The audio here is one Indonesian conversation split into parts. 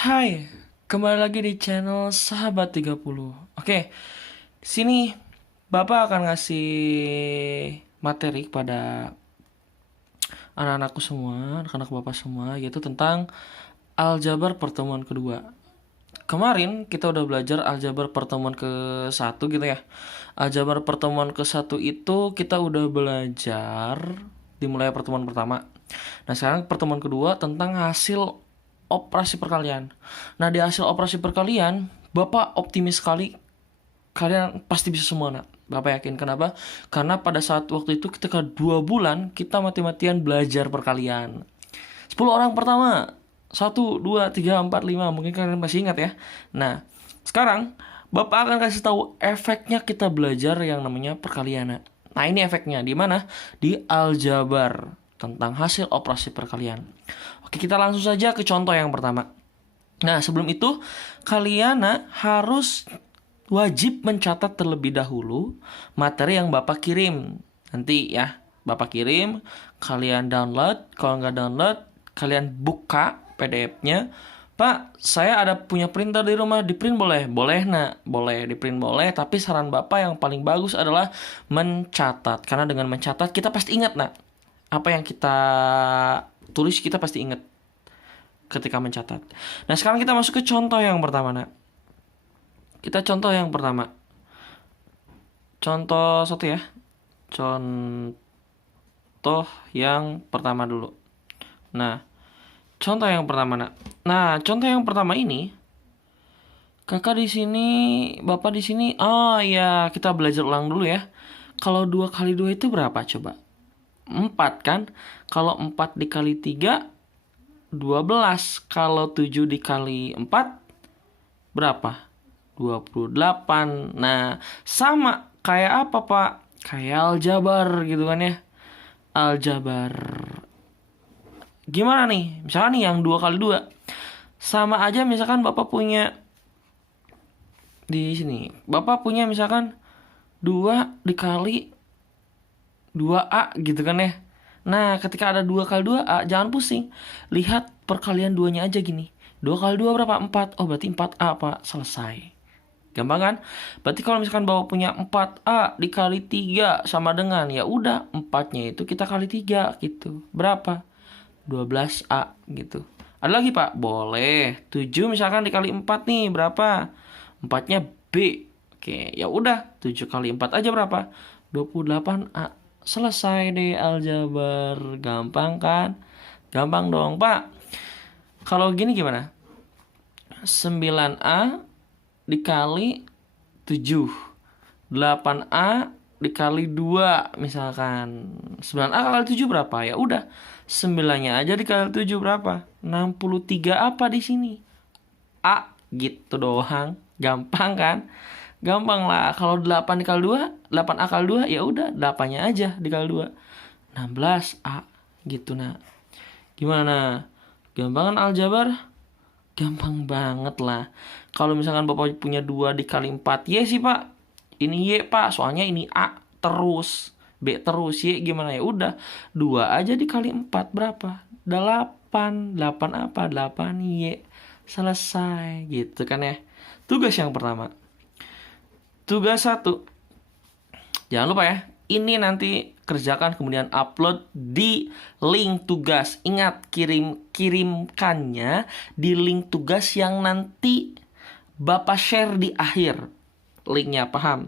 Hai, kembali lagi di channel Sahabat 30. Oke, sini Bapak akan ngasih materi kepada anak-anakku semua, anak-anak Bapak semua, yaitu tentang aljabar pertemuan kedua. Kemarin kita udah belajar aljabar pertemuan ke-1 gitu ya. Aljabar pertemuan ke-1 itu kita udah belajar dimulai pertemuan pertama. Nah, sekarang pertemuan kedua tentang hasil operasi perkalian. Nah, di hasil operasi perkalian, Bapak optimis sekali kalian pasti bisa semua, nak. Bapak yakin. Kenapa? Karena pada saat waktu itu ketika 2 bulan kita mati-matian belajar perkalian. 10 orang pertama, 1, 2, 3, 4, 5. Mungkin kalian masih ingat ya. Nah, sekarang Bapak akan kasih tahu efeknya kita belajar yang namanya perkalian. Nah, ini efeknya di mana? Di aljabar, tentang hasil operasi perkalian. Oke, kita langsung saja ke contoh yang pertama. Nah, sebelum itu kalian harus wajib mencatat terlebih dahulu materi yang Bapak kirim. Nanti ya, Bapak kirim, kalian download. Kalau nggak download, kalian buka PDF-nya. Pak, saya ada punya printer di rumah, di print boleh? Boleh, nak. Boleh, di print boleh. Tapi saran Bapak yang paling bagus adalah mencatat. Karena dengan mencatat, kita pasti ingat, nak. Apa yang kita tulis, kita pasti ingat ketika mencatat. Nah, sekarang kita masuk ke contoh yang pertama, nak. Kita contoh yang pertama. Contoh satu ya. Contoh yang pertama dulu. Nah, contoh yang pertama, nak. Nah, contoh yang pertama ini, kakak di sini, bapak di sini. Oh ya, kita belajar ulang dulu ya. Kalau 2 kali 2 itu berapa coba? 4 kan? Kalau 4 dikali 3, 12. Kalau 7 dikali 4, berapa? 28. Nah, sama kayak apa, Pak? Kayak aljabar gitu kan ya. Aljabar. Gimana nih? Misalkan nih yang 2 kali 2. Sama aja misalkan Bapak punya di sini. Bapak punya misalkan 2 dikali 2A gitu kan ya. Nah, ketika ada 2 kali 2A, jangan pusing. Lihat perkalian 2-nya aja gini. 2 kali 2 berapa? 4. Oh, berarti 4A, Pak. Selesai. Gampang kan? Berarti kalau misalkan Bapak punya 4A dikali 3 sama dengan, ya udah 4-nya itu kita kali 3 gitu. Berapa? 12A gitu. Ada lagi, Pak? Boleh. 7 misalkan dikali 4 nih, berapa? 4-nya B. Oke, ya udah 7 kali 4 aja berapa? 28A. Selesai deh aljabar. Gampang kan? Gampang dong, Pak. Kalau gini gimana? 9A dikali 7. 8A dikali 2 misalkan. 9A kali 7 berapa? Ya udah 9-nya aja dikali 7 berapa? 63 apa di sini? A gitu doang. Gampang kan? Gampang lah. Kalau 8 dikali 2, 8A kali 2, ya udah 8-nya aja dikali 2. 16A gitu, nah. Gimana? Gampang kan aljabar? Gampang banget lah. Kalau misalkan Bapak punya 2 dikali 4, Y sih, Pak. Ini Y, Pak. Soalnya ini A terus, B terus, Y gimana ya? Udah, 2 aja dikali 4 berapa? 8. 8 apa? 8 Y. Selesai gitu kan ya. Tugas yang pertama. Tugas 1. Jangan lupa ya, ini nanti kerjakan kemudian upload di link tugas. Ingat, kirimkannya di link tugas yang nanti Bapak share di akhir linknya, paham?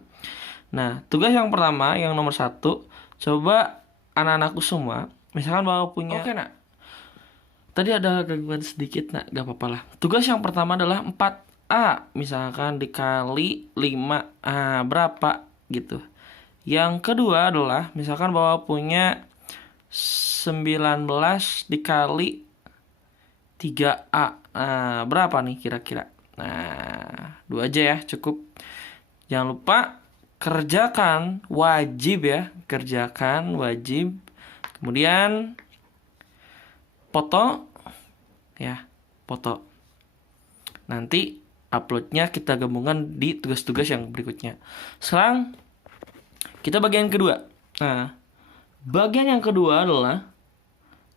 Nah, tugas yang pertama, yang nomor 1, coba anak-anakku semua, misalkan Bapak punya. Oke, nak. Tadi ada gangguan sedikit, nak, gak apa-apa lah. Tugas yang pertama adalah 4A, misalkan dikali 5A, berapa gitu. Yang kedua adalah misalkan Bapak punya 19 dikali 3A. Nah, berapa nih kira-kira? Nah, 2 aja ya, cukup. Jangan lupa kerjakan, wajib ya. Kerjakan, wajib. Kemudian foto ya, foto. Nanti uploadnya kita gabungkan di tugas-tugas yang berikutnya. Sekarang kita bagian kedua. Nah, bagian yang kedua adalah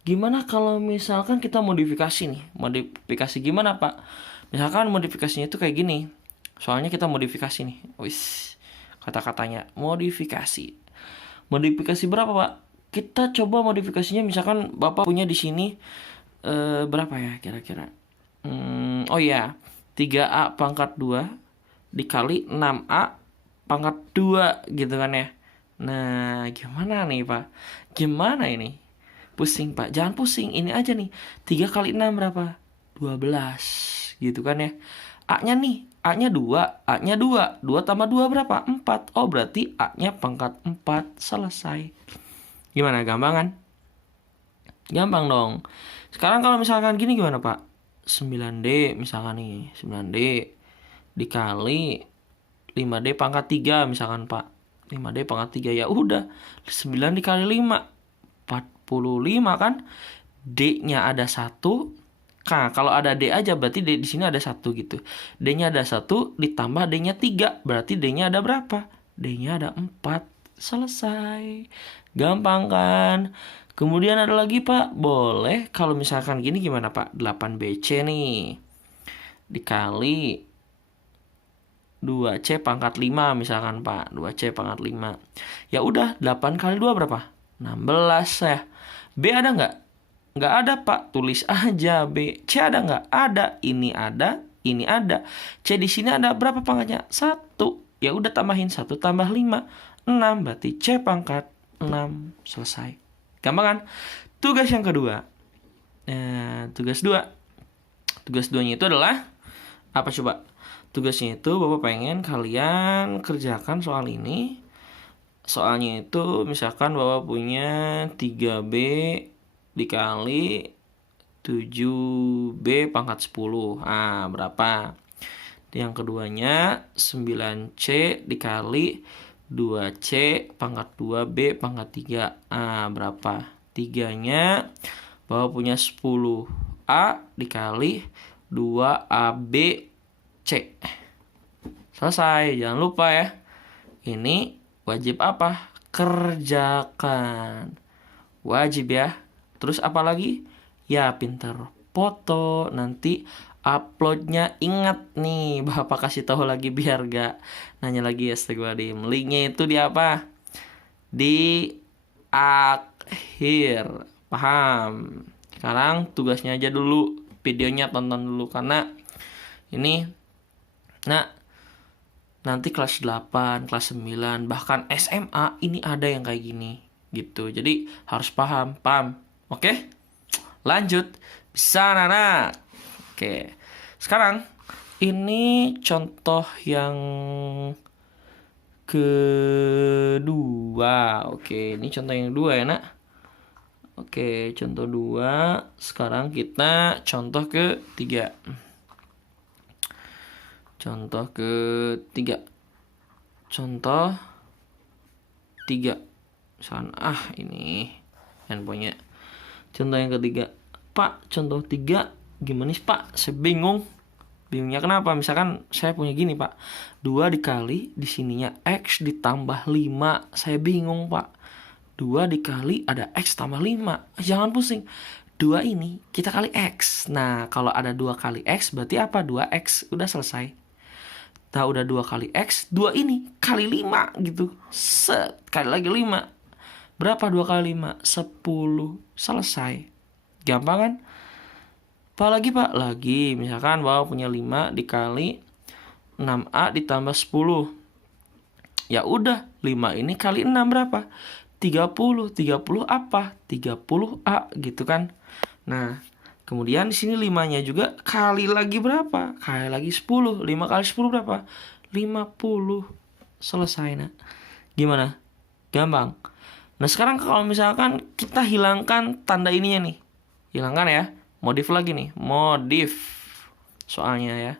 Gimana kalau misalkan kita modifikasi nih? Modifikasi gimana, Pak? Misalkan modifikasinya itu kayak gini. Soalnya kita modifikasi nih. Wis, kata-katanya modifikasi. Modifikasi berapa, Pak? Kita coba modifikasinya, misalkan Bapak punya di sini berapa ya kira-kira? Oh ya, 3A pangkat 2 dikali 6A pangkat 2 gitu kan ya. Nah, gimana nih, Pak? Gimana ini? Pusing, Pak. Jangan pusing. Ini aja nih. 3 kali 6 berapa? 12 gitu kan ya. A-nya nih, A-nya 2, A-nya 2. 2 tambah 2 berapa? 4. Oh, berarti A-nya pangkat 4. Selesai. Gimana? Gampang kan? Gampang dong. Sekarang kalau misalkan gini gimana, Pak? 9D misalkan nih. 9D dikali 5D pangkat 3 misalkan, Pak. 5D pangkat 3 ya udah. 9 dikali 5 45 kan? D-nya ada 1. Nah, kalau ada D aja berarti D di sini ada 1 gitu. D-nya ada 1 ditambah D-nya 3. Berarti D-nya ada berapa? D-nya ada 4. Selesai. Gampang kan? Kemudian ada lagi, Pak. Boleh kalau misalkan gini gimana, Pak? 8BC nih. Dikali 2C pangkat 5 misalkan, Pak. 2C pangkat 5. Ya udah, 8 kali 2 berapa? 16 ya. B ada nggak? Nggak ada, Pak. Tulis aja B. C ada nggak? Ada. Ini ada. Ini ada. C di sini ada berapa pangkatnya? 1. Ya udah, tambahin 1 tambah 5. 6. Berarti C pangkat 6. Selesai. Gampang kan? Tugas yang kedua. Tugas 2. Tugas 2-nya itu adalah apa coba? Tugasnya itu Bapak pengen kalian kerjakan soal ini. Soalnya itu misalkan Bapak punya 3B dikali 7B pangkat 10. Ah, berapa? Yang keduanya 9C dikali 2C pangkat 2B pangkat 3. Ah, berapa? Tiganya Bapak punya 10A dikali 2AB C. Selesai. Jangan lupa ya. Ini wajib apa? Kerjakan. Wajib ya. Terus apa lagi? Ya, pinter foto. Nanti uploadnya ingat nih. Bapak kasih tahu lagi biar gak nanya lagi. Astagfirullahaladzim. Linknya itu di apa? Di akhir. Paham? Sekarang tugasnya aja dulu. Videonya tonton dulu. Karena ini nanti kelas 8, kelas 9, bahkan SMA ini ada yang kayak gini gitu. Jadi harus paham. Oke? Lanjut. Bisa, anak. Oke. Sekarang ini contoh yang kedua. Oke, ini contoh yang kedua ya, Nak. Oke, contoh 2. Sekarang kita contoh ketiga. Contoh ketiga. Contoh 3. Misalkan ini handphonenya. Contoh yang ketiga. Pak, contoh 3 gimana sih, Pak? Saya bingung. Bingungnya kenapa? Misalkan saya punya gini, Pak. 2 dikali di sininya X ditambah 5. Saya bingung, Pak. 2 dikali ada X tambah 5. Jangan pusing. 2 ini kita kali X. Nah, kalau ada 2 kali X berarti apa? 2X. Udah selesai. Nah, udah 2 kali X, 2 ini kali 5 gitu. Set, kali lagi 5. Berapa 2 kali 5? 10. Selesai. Gampang kan? Apa lagi, Pak? Lagi, misalkan Bapak punya 5 dikali 6A ditambah 10. Ya udah, 5 ini kali 6 berapa? 30. 30 apa? 30A gitu kan. Nah, kemudian di sini 5-nya juga kali lagi berapa? Kali lagi 10. 5 kali 10 berapa? 50. Selesai, Nak. Gimana? Gampang. Nah, sekarang kalau misalkan kita hilangkan tanda ininya nih. Hilangkan ya. Modif lagi nih. Modif. Soalnya ya.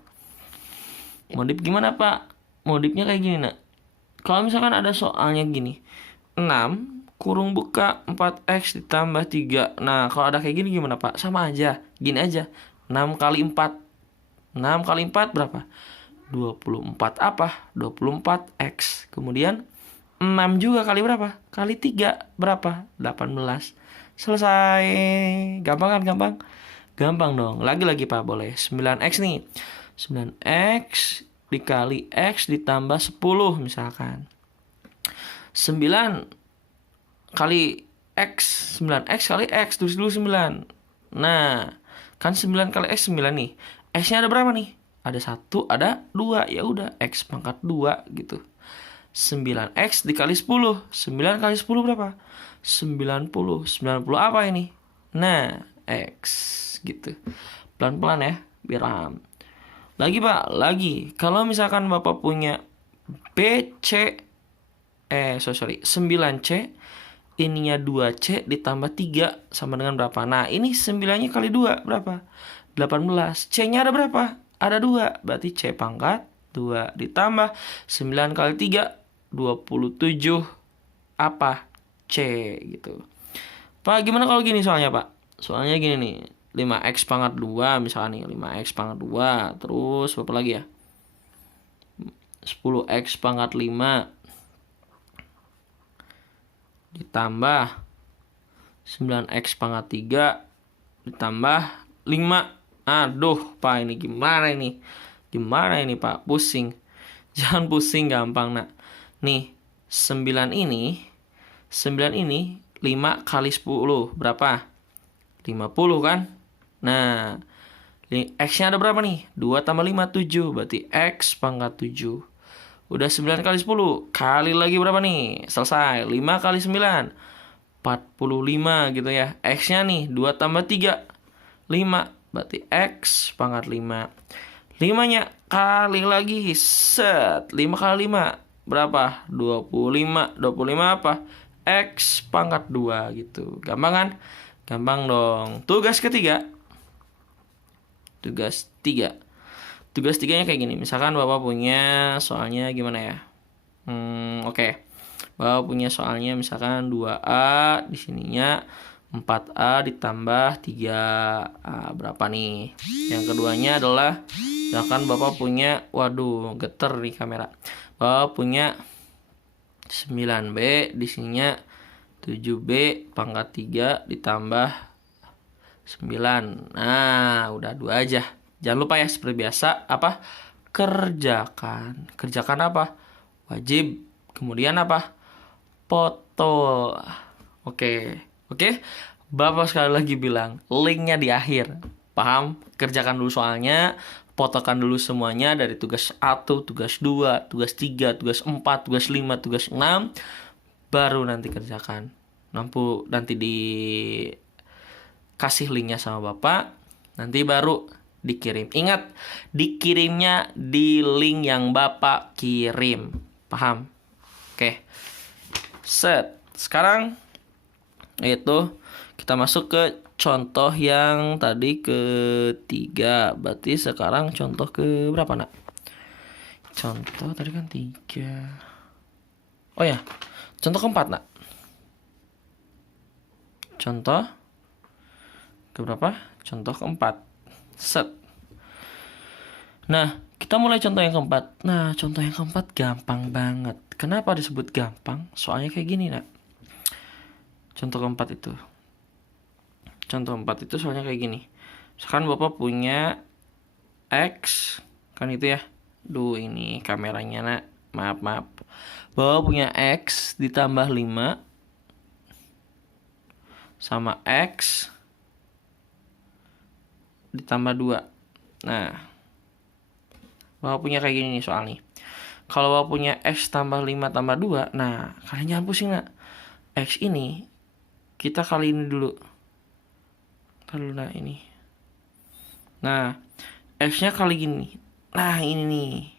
Modif gimana, Pak? Modifnya kayak gini, Nak. Kalau misalkan ada soalnya gini. 6 kurung buka 4X ditambah 3. Nah, kalau ada kayak gini gimana, Pak? Sama aja. Gini aja. 6 kali 4. 6 kali 4 berapa? 24 apa? 24X. Kemudian 6 juga kali berapa? Kali 3 berapa? 18. Selesai. Gampang kan, gampang? Gampang dong. Lagi-lagi Pak, boleh. 9x nih. 9x dikali x ditambah 10 misalkan. 9 kali x, 9x kali x, tulis dulu 9. Nah, kan 9 kali x 9 nih. X-nya ada berapa nih? Ada 1, ada 2. Ya udah, x pangkat 2 gitu. 9x dikali 10. 9 kali 10 berapa? 90. 90 apa ini? Nah, x gitu. Pelan-pelan ya, biar paham. Lagi Pak, lagi. Kalau misalkan Bapak punya BC 9C, ininya 2C ditambah 3 sama dengan berapa? Nah, ini 9-nya kali 2 berapa? 18. C-nya ada berapa? Ada 2. Berarti C pangkat 2 ditambah 9 kali 3 27 apa? C gitu. Pak, gimana kalau gini soalnya, Pak? Soalnya gini nih. 5x pangkat 2 misalnya nih, 5x pangkat 2. Terus apa lagi ya? 10x pangkat 5 ditambah 9x pangkat 3 ditambah 5. Aduh, Pak, ini gimana ini? Gimana ini, Pak? Pusing. Jangan pusing, gampang, nak. Nih, 9 ini 5 kali 10 berapa? 50 kan? Nah, x-nya ada berapa nih? 2 tambah 5, 7. Berarti x pangkat 7. Udah 9 kali 10. Kali lagi berapa nih? Selesai. 5 kali 9. 45 gitu ya. X-nya nih 2 tambah 3. 5. Berarti x pangkat 5. 5-nya kali lagi. Set. 5 kali 5. Berapa? 25. 25 apa? X pangkat 2 gitu. Gampang kan? Gampang dong. Tugas ketiga. Tugas 3. Tugas 3-nya kayak gini. Misalkan Bapak punya soalnya gimana ya? Oke. Bapak punya soalnya misalkan 2A, di sininya 4A ditambah 3A. Berapa nih? Yang keduanya adalah misalkan Bapak punya, waduh, geter nih kamera. Bapak punya 9B, di sininya 7B pangkat 3 ditambah 9. Nah, udah 2 aja. Jangan lupa ya, seperti biasa, apa? Kerjakan. Kerjakan apa? Wajib. Kemudian apa? Foto. Oke. Oke. Bapak sekali lagi bilang, linknya di akhir. Paham? Kerjakan dulu soalnya. Fotokan dulu semuanya dari tugas 1, tugas 2, tugas 3, tugas 4, tugas 5, tugas 6. Baru nanti kerjakan. Nanti dikasih linknya sama Bapak. Nanti baru dikirim. Ingat, dikirimnya di link yang Bapak kirim. Paham? Oke. Set. Sekarang itu kita masuk ke contoh yang tadi ketiga. Berarti sekarang contoh ke berapa, nak? Contoh tadi kan 3. Oh ya, contoh keempat, nak. Contoh ke berapa? Contoh keempat. Set. Nah, kita mulai contoh yang keempat. Nah, contoh yang keempat gampang banget. Kenapa disebut gampang? Soalnya kayak gini, nak. Contoh keempat itu. Contoh keempat itu soalnya kayak gini. Misalkan Bapak punya X. Kan itu ya. Duh, ini kameranya, nak. Maaf. Bapak punya X ditambah 5. Sama X ditambah 2. Nah, Bapak punya kayak gini nih soal nih. Kalau Bapak punya X tambah 5 tambah 2. Nah, kalian jangan pusing, nak. X ini kita kali ini dulu. Nah, ini. Nah, X-nya kali gini. Nah, ini nih.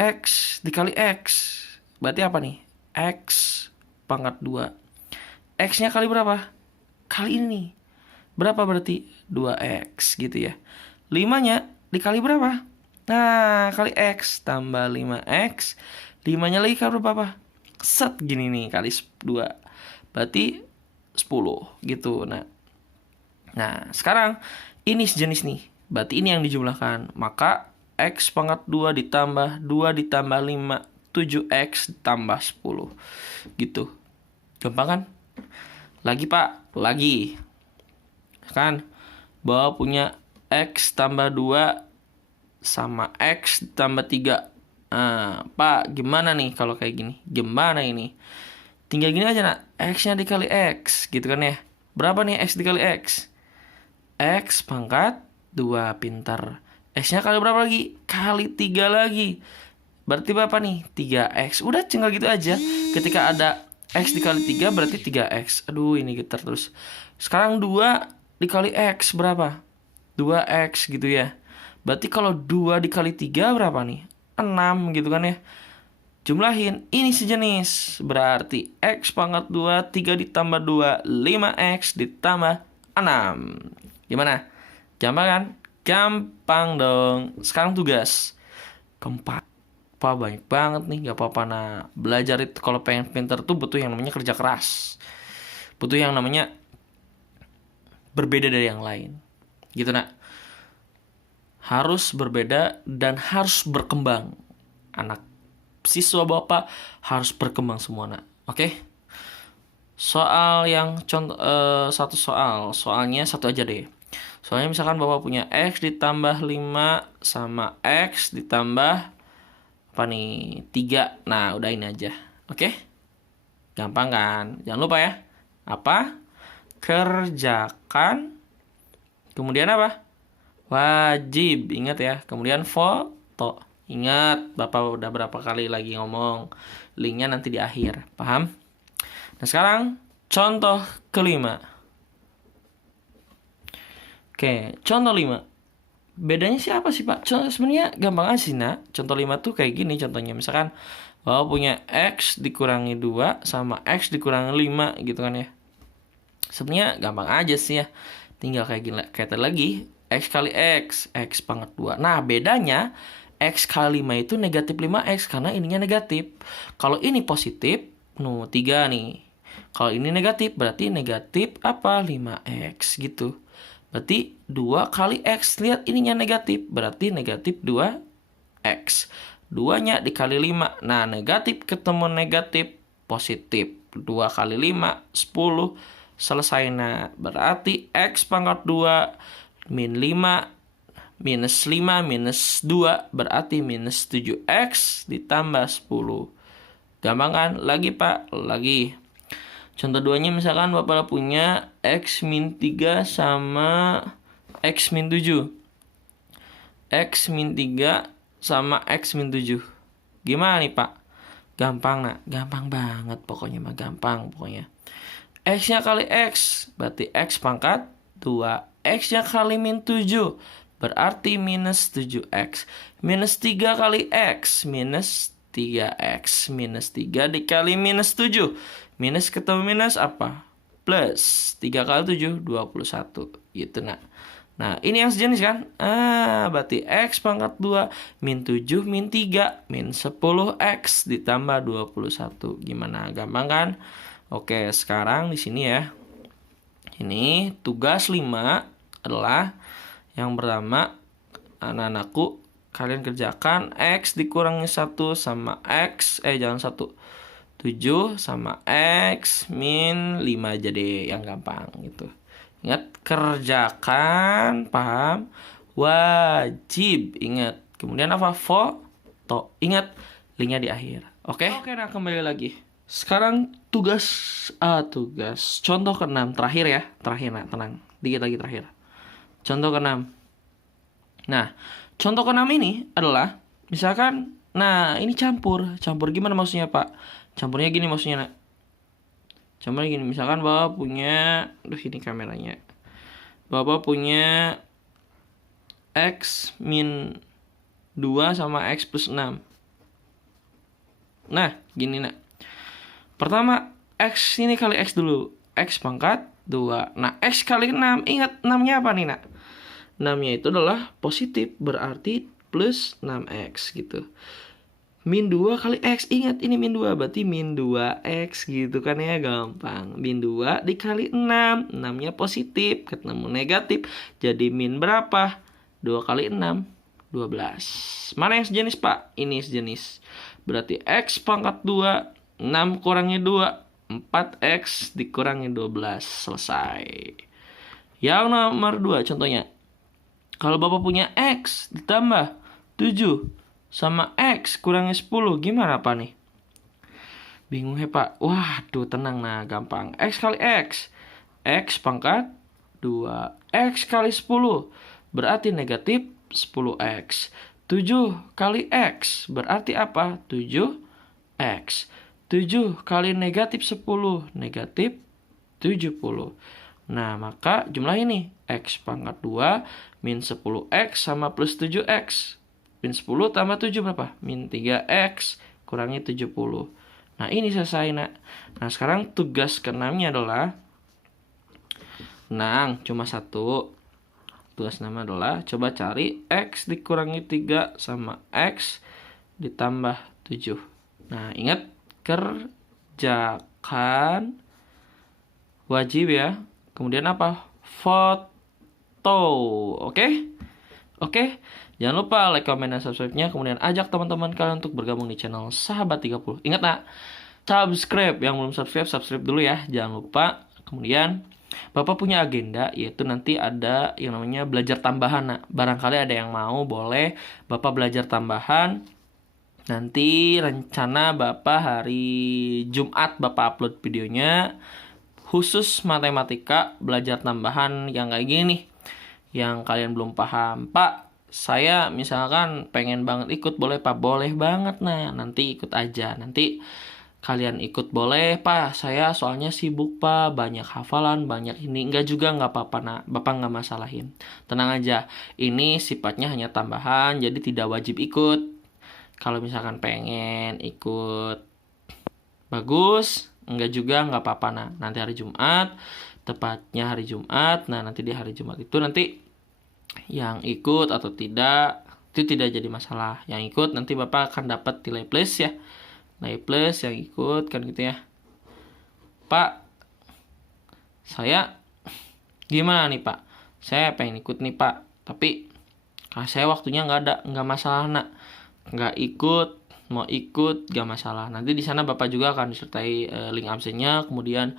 X dikali X. Berarti apa nih? X pangkat 2. X-nya kali berapa? Kali ini. Berapa berarti? 2X gitu ya. 5-nya dikali berapa? Nah, kali X tambah 5X. 5-nya lagi kali berapa? Set gini nih, kali 2. Berarti 10 gitu. Nah, sekarang ini sejenis nih. Berarti ini yang dijumlahkan. Maka X pangkat 2 ditambah 2 ditambah 5. 7X tambah 10. Gitu. Gampang kan? Lagi Pak, lagi. Kan Bapak punya X tambah 2 sama X tambah 3. Nah, Pak, gimana nih kalau kayak gini? Gimana ini? Tinggal gini aja nak, X-nya dikali X, gitu kan ya. Berapa nih X dikali X? X pangkat 2, pintar. X-nya kali berapa lagi? Kali 3 lagi. Berarti berapa nih? 3X. Udah tinggal gitu aja. Ketika ada X dikali 3 berarti 3X. Aduh, ini getar terus. Sekarang 2 dikali X berapa? 2X gitu ya. Berarti kalau 2 dikali 3 berapa nih? 6 gitu kan ya. Jumlahin, ini sejenis. Berarti X pangkat 2, 3 ditambah 2, 5X ditambah 6. Gimana? Gampang kan? Gampang dong. Sekarang tugas keempat. Pak, banyak banget nih, gak apa-apa. Nah, belajar itu kalau pengen pinter tuh butuh yang namanya kerja keras. Butuh yang namanya berbeda dari yang lain. Gitu nak. Harus berbeda dan harus berkembang. Anak siswa Bapak harus berkembang semua nak. Oke? Soal yang contoh satu soalnya satu aja deh. Soalnya misalkan Bapak punya X ditambah 5 sama X ditambah apa nih? 3. Nah, udah ini aja. Oke? Gampang kan? Jangan lupa ya. Apa? Kerjakan. Kemudian apa? Wajib. Ingat ya. Kemudian foto. Ingat, Bapak udah berapa kali lagi ngomong. Linknya nanti di akhir. Paham? Nah, sekarang contoh kelima. Oke, contoh 5. Bedanya siapa sih Pak? Contoh sebenarnya gampang aja sih nak. Contoh 5 tuh kayak gini contohnya. Misalkan Bapak punya X dikurangi 2 sama X dikurangi 5 gitu kan ya. Sebenarnya gampang aja sih ya. Tinggal kayak gini, kayak tadi lagi. X kali X, X pangkat 2. Nah bedanya X kali 5 itu negatif 5X karena ininya negatif. Kalau ini positif, 3 nih. Kalau ini negatif berarti negatif apa? 5X gitu. Berarti 2 kali X. Lihat ininya negatif. Berarti negatif 2X. 2-nya dikali 5. Nah, negatif ketemu negatif positif. 2 kali 5, 10. Selesai. Nah, berarti X pangkat 2 min 5 minus 5 minus 2. Berarti minus 7X ditambah 10. Gampang kan? Lagi Pak. Lagi. Contoh 2-nya misalkan Bapak punya X min 3 sama X min 7. X min 3 sama X min 7. Gimana nih Pak? Gampang nak. Gampang banget pokoknya mah. Gampang pokoknya. X-nya kali X. Berarti X pangkat 2. X-nya kali min 7. Berarti minus 7X. Minus 3 kali X. Minus 3X. Minus 3 dikali minus 7. Minus ketemu minus apa? Plus. 3 kali 7, 21. Gitu nak. Nah ini yang sejenis kan? Berarti X pangkat 2 min 7 min 3 min 10X ditambah 21. Gimana? Gampang kan? Oke, sekarang di sini ya. Ini tugas 5 adalah yang pertama, anak-anakku, kalian kerjakan X dikurangi 1 sama X, jangan 1, 7 sama X min 5 aja deh, yang gampang gitu. Ingat, kerjakan, paham? Wajib, ingat. Kemudian apa? Foto. Ingat, linknya di akhir. Oke? Oke, nah kembali lagi. Sekarang tugas contoh ke-6 terakhir ya. Terakhir nak, tenang. Dikit lagi terakhir. Contoh ke-6. Nah, contoh ke-6 ini adalah misalkan, nah ini campur. Campur gimana maksudnya Pak? Campurnya gini maksudnya nak. Campurnya gini, misalkan Bapak punya, ini kameranya. Bapak punya X min 2 sama X plus 6. Nah, gini nak. Pertama, X ini kali X dulu. X pangkat 2. Nah, X kali 6. Ingat, 6-nya apa nih nak? 6-nya itu adalah positif. Berarti plus 6X gitu. Min 2 kali X. Ingat, ini min 2. Berarti min 2X gitu kan ya. Gampang. Min 2 dikali 6. 6-nya positif. Ketemu negatif. Jadi min berapa? 2 kali 6. 12. Mana yang sejenis Pak? Ini sejenis. Berarti X pangkat 2. 6 kurangi 2. 4X dikurangi 12. Selesai. Yang nomor 2 contohnya. Kalau Bapak punya X ditambah 7 sama X kurangi 10. Gimana Pak nih? Bingung ya Pak? Waduh tenang, nah gampang. X kali X. X pangkat 2. X kali 10 berarti negatif 10X. 7 kali X berarti apa? 7X. 7 kali negatif 10 negatif 70. Nah, maka jumlah ini X pangkat 2 min 10X sama plus 7X. Min 10 tambah 7 berapa? Min 3X kurangi 70. Nah, ini selesai, nak. Nah, sekarang tugas ke-6-nya adalah cuma satu. Tugas 6 adalah coba cari X dikurangi 3 sama X ditambah 7. Nah, ingat kerjakan wajib ya. Kemudian apa? Foto. Oke? Oke? Jangan lupa like, comment, dan subscribe-nya. Kemudian ajak teman-teman kalian untuk bergabung di channel Sahabat 30. Ingat nak, subscribe. Yang belum subscribe, subscribe dulu ya. Jangan lupa. Kemudian Bapak punya agenda, yaitu nanti ada yang namanya belajar tambahan. Nah, barangkali ada yang mau, boleh Bapak belajar tambahan. Nanti rencana Bapak hari Jumat Bapak upload videonya. Khusus matematika, belajar tambahan yang kayak gini nih. Yang kalian belum paham. Pak, saya misalkan pengen banget ikut, boleh Pak? Boleh banget, nah. Nanti ikut aja. Nanti kalian ikut boleh Pak, saya soalnya sibuk Pak, banyak hafalan, banyak ini. Enggak juga, nggak apa-apa nak, Bapak nggak masalahin. Tenang aja, ini sifatnya hanya tambahan, jadi tidak wajib ikut. Kalau misalkan pengen ikut bagus, enggak juga nggak apa-apa nak. Nanti hari Jumat, tepatnya hari Jumat, nah nanti di hari Jumat itu nanti yang ikut atau tidak, itu tidak jadi masalah. Yang ikut nanti Bapak akan dapat nilai plus ya. Nilai plus yang ikut kan gitu ya. Pak, saya gimana nih Pak? Saya pengen ikut nih Pak, tapi saya waktunya nggak ada, nggak masalah nak. Nggak ikut, mau ikut nggak masalah. Nanti di sana Bapak juga akan disertai link absennya. Kemudian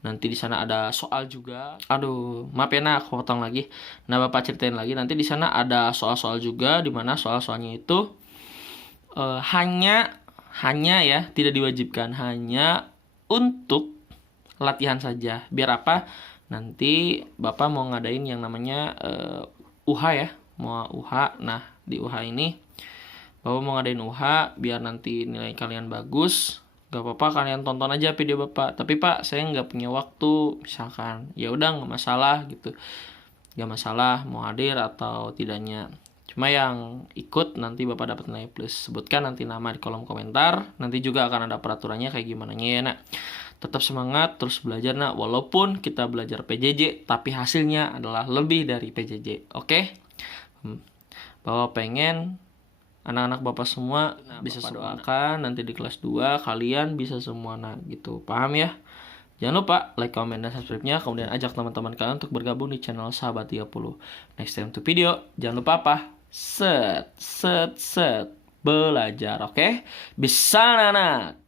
nanti di sana ada soal juga. Aduh, maaf ya nak, aku potong lagi. Nah Bapak ceritain lagi. Nanti di sana ada soal-soal juga, di mana soal-soalnya itu hanya ya, tidak diwajibkan, hanya untuk latihan saja. Biar apa? Nanti Bapak mau ngadain yang namanya UH ya, mau UH. Nah, di UH ini Bapak mau ngadain UH biar nanti nilai kalian bagus. Gak apa-apa, kalian tonton aja video Bapak. Tapi Pak, saya nggak punya waktu, misalkan. Ya udah, nggak masalah gitu. Nggak masalah mau hadir atau tidaknya. Cuma yang ikut nanti Bapak dapat nilai plus. Sebutkan nanti nama di kolom komentar. Nanti juga akan ada peraturannya kayak gimana ya nak. Tetap semangat, terus belajar nak. Walaupun kita belajar PJJ, tapi hasilnya adalah lebih dari PJJ. Oke? Bapak pengen anak-anak Bapak semua bisa doakan nanti di kelas 2 kalian bisa semua nah gitu. Paham ya? Jangan lupa like, comment, dan subscribe-nya. Kemudian ajak teman-teman kalian untuk bergabung di channel Sahabat 30. Next time to video. Jangan lupa apa? Set belajar, oke? Bisa anak-anak.